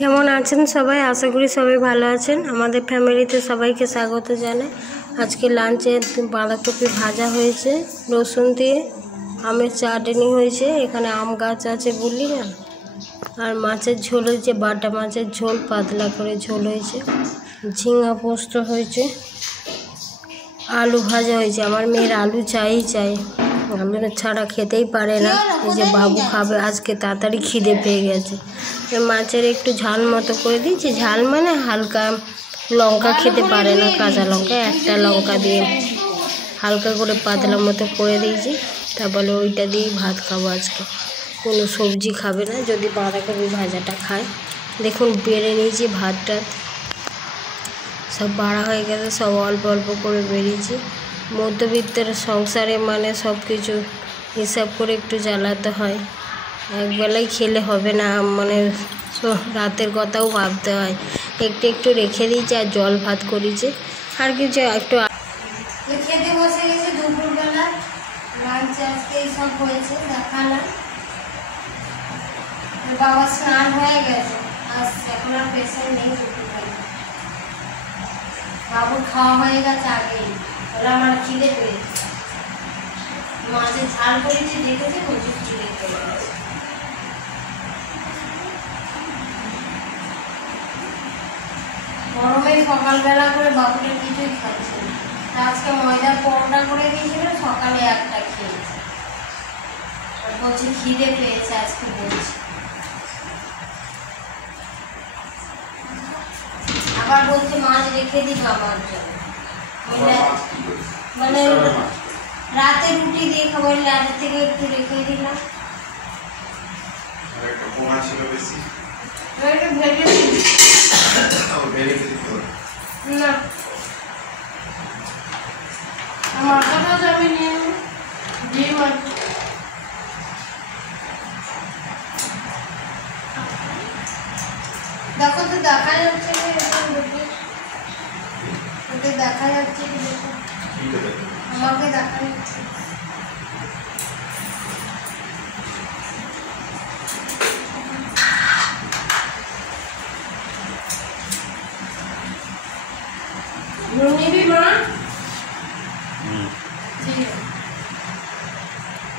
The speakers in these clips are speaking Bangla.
কেমন আছেন সবাই? আশা করি সবাই ভালো আছেন। আমাদের ফ্যামিলিতে সবাইকে স্বাগত জানাই। আজকে লাঞ্চে বাঁধাকপি ভাজা হয়েছে, রসুন দিয়ে আমের চাটনি হয়েছে, এখানে আম গাছ আছে বললি না, আর মাছের ঝোল হয়েছে, বাটা মাছের ঝোল, পাতলা করে ঝোল হয়েছে, ঝিঙা পোস্ত হয়েছে, আলু ভাজা হয়েছে। আমার মেয়ের আলু চাই, আলু ছাড়া খেতেই পারে না। এই যে বাবু খাবে আজকে, তাড়াতাড়ি খিদে পেয়ে গেছে। মাছের একটু ঝাল মতো করে দিয়েছি, ঝাল মানে হালকা, লঙ্কা খেতে পারে না, কাঁচা লঙ্কা একটা লঙ্কা দিয়ে হালকা করে পাতলা মতো করে দিয়েছি। তারপরে ওইটা দিয়েই ভাত খাবো আজকে, কোনো সবজি খাবে না যদি বাঁধাকপি ভাজাটা খায়। দেখুন বেড়ে নিয়েছি, ভাতটা সব বাড়া হয়ে গেছে, সব অল্প অল্প করে বেরিয়েছি। মধ্যবিত্তের সংসারে মানে সব কিছু হিসাব করে একটু জ্বালাতে হয়, একবেলাই খেলে হবে না, মানে রাতের কথাও ভাবতে হয়। একটু একটু রেখে দিয়েছি, আর জল ভাত করেছি, আর কিছু একটু খেতে বসে গেছে। দুপুরবেলা লাঞ্চ আজকে এইসব হয়েছে দেখালাম। বাবা স্নান হয়ে গেছে, আসছে, এখন আর পেশেন্ট নেই। দুপুরবেলা বাবুর খাওয়া হয়ে গেছে আগেই, বলে আমার খিদে পেয়েছে। মাছের ঝাল করেছি, দেখেছি প্রচুর খিদে পেয়ে গেছে। গরমে সকালবেলা করে বাবুটা কিছুই খাচ্ছে না। আজকে ময়দার পরোটা করে দিয়েছিল, সকালে একটা খেয়েছে, বলছে খিদে পেয়েছে আজকে, বলছে। আবার বলছে মাছ রেখে দিই খাবার জন্য, মানে রাতে রুটি দিয়ে খাবো, রাতে থেকে একটু রেখে দিলাম। না মাথাটা যাবে নিয়ে ডিম আছে, দেখো তো দেখা যাচ্ছে, দেখা যাচ্ছে কি? দেখো আমাকে দেখা যাচ্ছে। নিবি মা?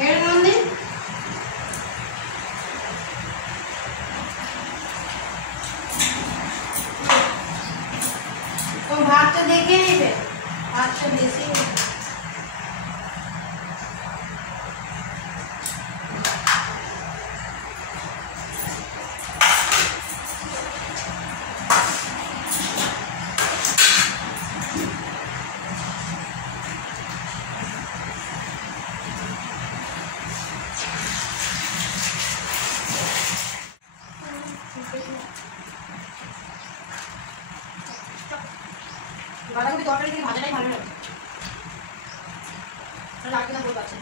এর মধ্যে ভাতটা দেখে নিবে, ভাতটা বেশি বাঁধাকপি তরকারি দিয়ে ভাজাটাই ভালো লাগে। লাগবে না বলতে পারছি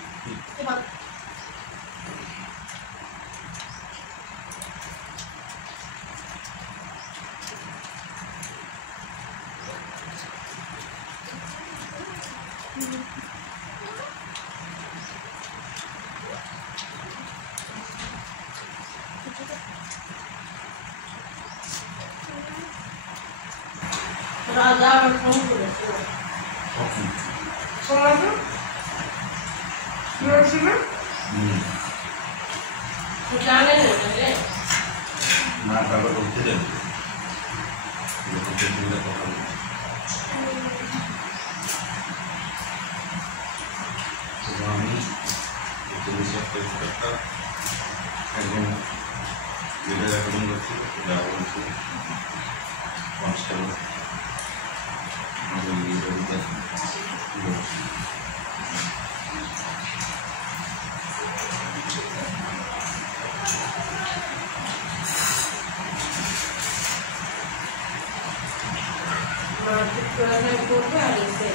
রাজা আমার ফোন করেছে, জানেন না বাবা বলতে দেন আমি একজন যেটা রেকমেন্ড করছি যা বলছি 5 টাকা করবে, আর এসে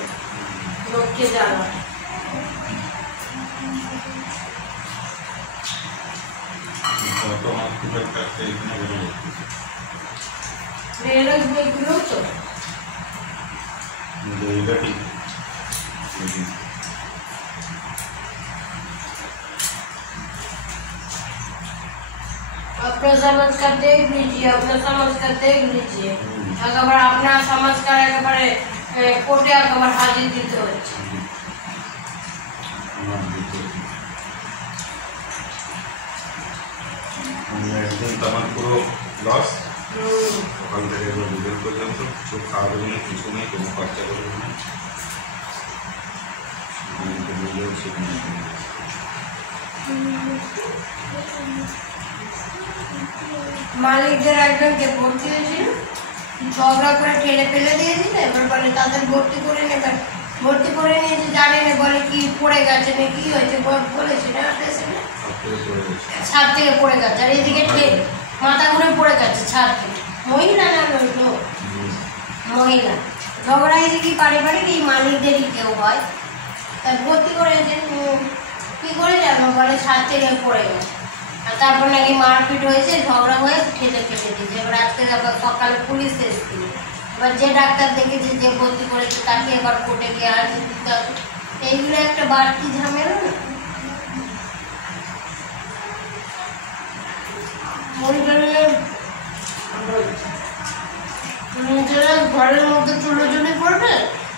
লোককে জ্বালা বইগুলো তো আপনার अपना समाज का देख लीजिए, अपना समाज का देख लीजिए। अगर अपना समाज का একেবারে কোর্টে একবার হাজির দিতে হচ্ছে। একদিন তো আমার পুরো লস। সকাল থেকে বিকেল পর্যন্ত কিছু খাওয়া দেবে না, কিছু নেই, কোনো খরচা করবে না। মালিকদের একজনকে ভর্তি হয়েছিল, ঝগড়া করে ঠেলে ফেলে দিয়েছিল। এবার বলে তাদের ভর্তি করে নেবেন, ভর্তি করে নিয়েছে, জানে না, বলে কি পড়ে গেছে না কি হয়েছে বলেছে না, ছাদ থেকে পড়ে গেছে। আর এদিকে মাথা ঘুরে পড়ে গেছে ছাদ থেকে। মহিলা না লোক, মহিলা ঝগড়া হয়েছে কি পারিবারিক, এই মালিকদেরই কেউ হয়। তার ভর্তি করেছে, কি করে জানো, বলে ছাদ থেকে পড়ে গেছে। আর তারপর নাকি মারপিট হয়েছে, ঝগড়া হয়ে ঠেলে ফেলে দিয়েছে। এবার আজকে সকালে পুলিশ এসেছিল। এবার যে ডাক্তার দেখেছে, যে ভর্তি করেছে, তাকে এবার কোর্টে গিয়ে হাজির দিতে হবে। এইগুলো একটা বাড়তি ঝামেলা না। নিজেরা ঘরের মধ্যে চুলোচুলি করবে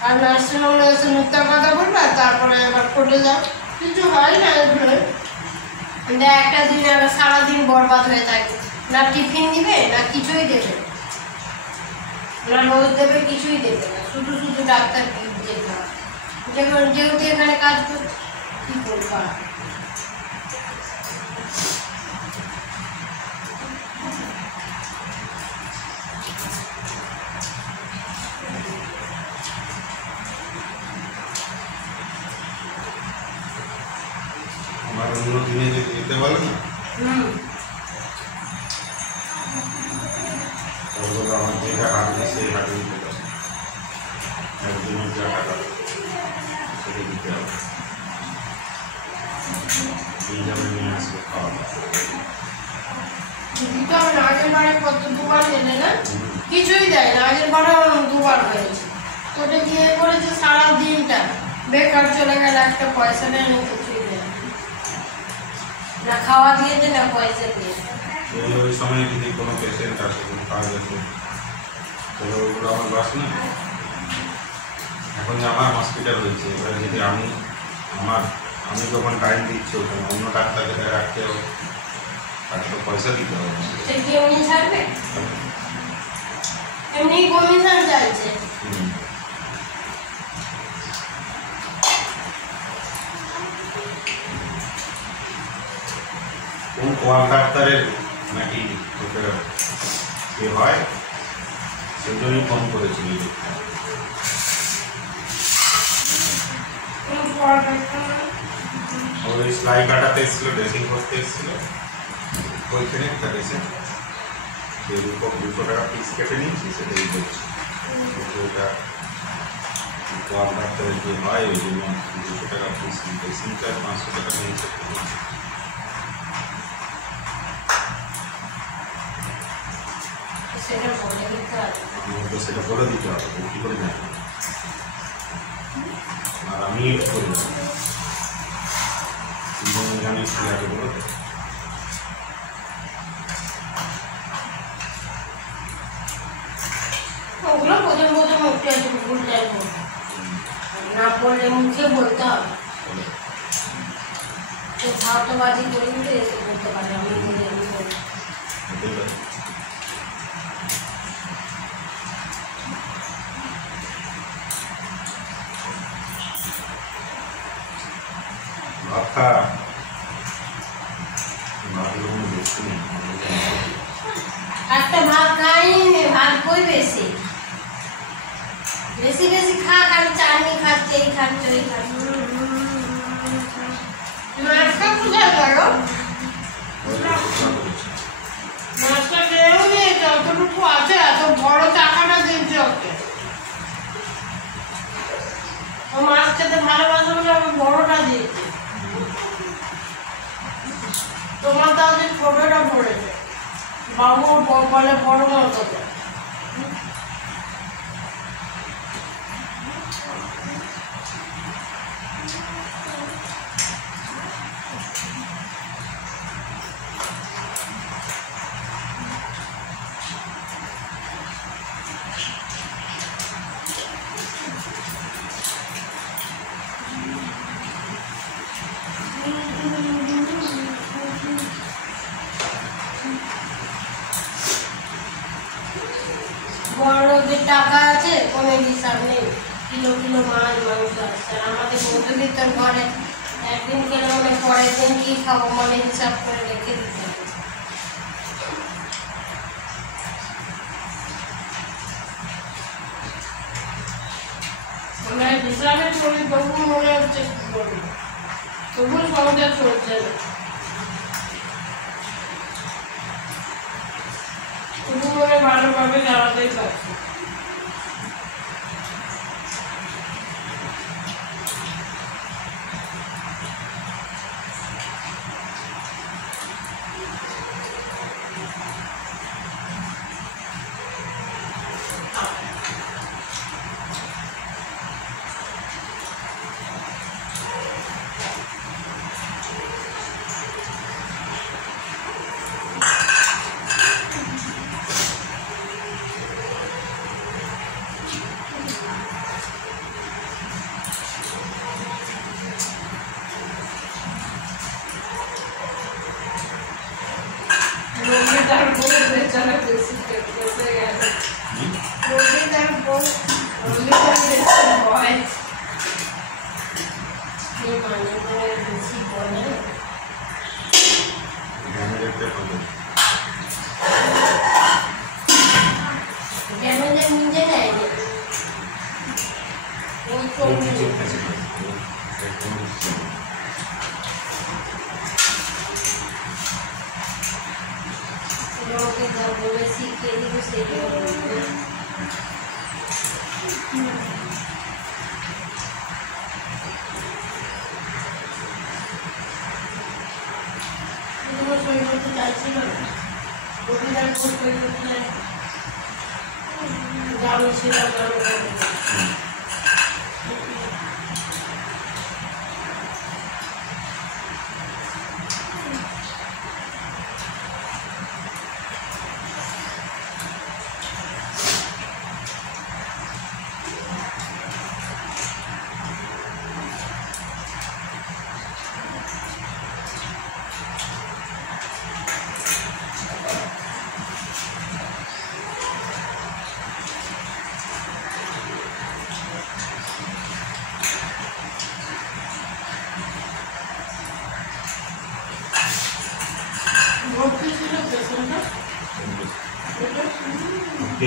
আর নার্সিংহোমে এসে মিথ্যা কথা বলবে, আর তারপরে এবার কোর্টে যাও। কিছু হয় না এগুলো। একটা দিন আবার সারাদিন বরবাদ হয়ে থাকে, না টিফিন দিবে, না কিছুই দেবে, না রোজ দেবে, কিছুই দেবে না, শুধু শুধু ডাক্তার যেতে হয়। যেহেতু এখানে কাজ করছে, কি করবো। আমার অন্য দিনে যদি যেতে বলে না, তারপরে আমার যেটা হাঁটবে সেই হাঁটে দিতে পারে, একদিনের যা টাকা সেটা দিতে হবে। এই যাবে নিয়ে আসবে খাওয়া দাওয়া। আগের বারে কত দুবার এলে না, কিছুই দেয় না। আগের বারে দুবার হয়েছে, তোটা গিয়ে করেছে সারা দিনটা বেকার চলে গেল, একটা পয়সা নেই, কিছুই দেয় না, খাওয়া দিয়েছে না পয়সা দিয়েছে। ওই সময় যদি কোনো পেশেন্ট আসে, কোনো কাজ আছে, তাহলে ওগুলো আমার বাস না। এখন যে আমার হসপিটাল হয়েছে, এবার যদি আমি যখন টাইম দিচ্ছি, ওখানে অন্য ডাক্তারকে রাখতে হবে, তাকে তো পয়সা দিতে হবে। সে কি এমনি ছাড়বে? এমনি কমিশন চাইছে। কোন ডাক্তারের নাকি এ হয়, সেই জন্যই ফোন করেছিল। ওই সেলাই কাটাতে এসেছিল, ড্রেসিং করতে এসেছিল, ওইখানে একটা পেশেন্ট, সেই 200 টাকা ফিস কেটে নিয়েছি, সেটাই বলছি। ওইটা কোন ডাক্তারের যে হয়, ওই জন্য 200 টাকা ফিস, ড্রেসিং চার্জ 500 টাকা নিয়েছে। সেটা বলে দিতে হবে, কি করে জানি। আর আমি করি না, জানি আগে বলে দেবো। ওগুলো প্রথম উঠতে আছে, ভুলটাই না বললে মুখে বলতে হবে। ভাওতাবাজি করে কিন্তু এসে বলতে পারে আমি একটা ভাত খাইনি, ভাত কই বেশি বেশি বেশি খা, খালি চাটনি খাচ্ছে, এই খাচ্ছে, ওই খাচ্ছে। মাছটা কোথায় গেল? মাছটা খেয়েও নিয়ে যতটুকু আছে, এত বড় চাকাটা দিয়েছে ওকে। ও মাছ খেতে ভালোবাসে বলে আমি বড়টা দিয়েছি। তোমার তাহলে ছোটটা পড়েছে, বাবু বলে বড় মতো। বড়দের টাকা আছে কোনো হিসাব নেই, কিলো কিলো মাছ মাংস আসছে। আর আমাদের মধ্যবিত্তর ঘরে একদিন খেলে মানে পরের দিন কী খাবো মানে হিসাব করে রেখে দিতে হবে। আমরা হিসাবে চলি, তবু মনে হচ্ছে কি করবো, তবু সংসার চলছে না, তবু মনে ভালোভাবে চালাতেই পারছি।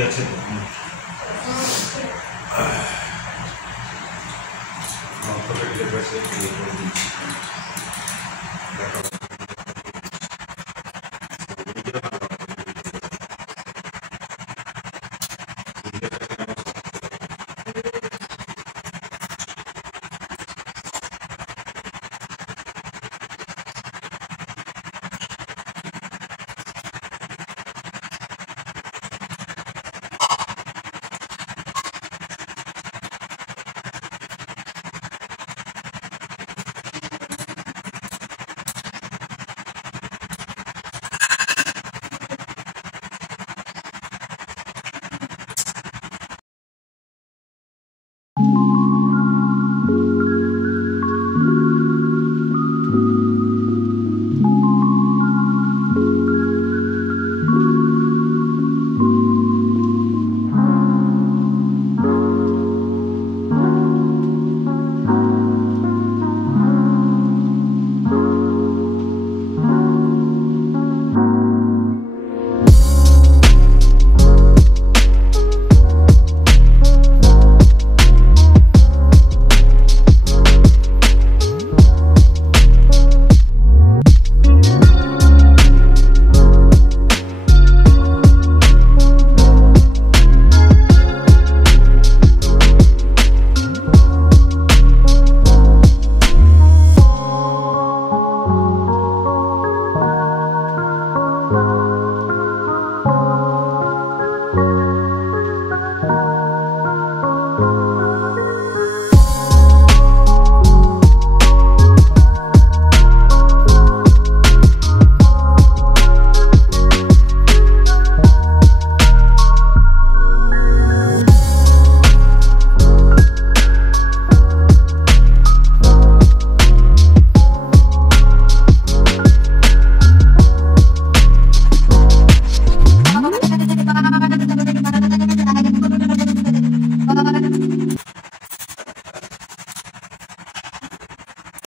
আছে তো অল্প পেটে বসে দিয়ে করে দিচ্ছি।